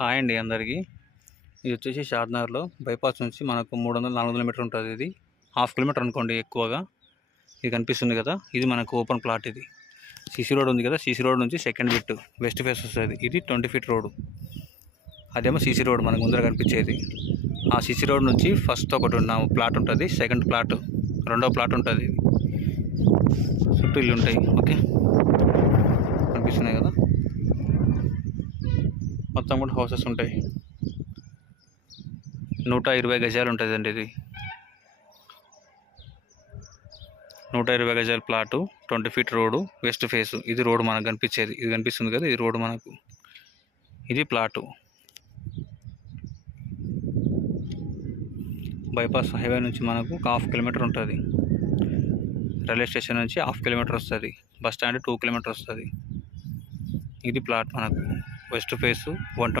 Hi అండి అందరికీ. ఇది వచ్చేసి షాద్నగర్లో బైపాస్ నుంచి మనకు 300-400 మీటర్ ఉంటుంది. ఇది హాఫ్ కిలోమీటర్ అనుకోండి ఎక్కువగా. ఇది కనిపిస్తుంది కదా, ఇది మనకు ఓపెన్ ప్లాట్. ఇది సీసీ రోడ్ ఉంది కదా, సీసీ రోడ్ నుంచి సెకండ్ బిట్ వెస్ట్ ఫేస్ వస్తుంది. ఇది 20 ఫీట్ రోడ్. అదేమో సీసీ రోడ్ మనకు ముందర కనిపించేది. ఆ సీసీ రోడ్ నుంచి ఫస్ట్ ఒకటి ఉన్న ప్లాట్ ఉంటుంది, సెకండ్ ప్లాట్, రెండో ప్లాట్ ఉంటుంది. చుట్టూ ఇల్లు ఉంటాయి. ఓకే, కనిపిస్తున్నాయి కదా, మొత్తం కూడా హౌసెస్ ఉంటాయి. 120 గజాలు ఉంటుందండి. ఇది 120 గజాల plot, 20 feet road, west face. ఇది రోడ్డు మనకు కనిపించేది. ఇది కనిపిస్తుంది కదా, ఇది రోడ్డు మనకు. ఇది ప్లాటు. బైపాస్ హైవే నుంచి మనకు 1/2 కిలోమీటర్ ఉంటుంది. రైల్వే స్టేషన్ నుంచి 1/2 కిలోమీటర్ వస్తుంది. బస్ స్టాండ్ 2 కిలోమీటర్ వస్తుంది. ఇది ప్లాట్ మనకు వెస్ట్ ఫేసు 120.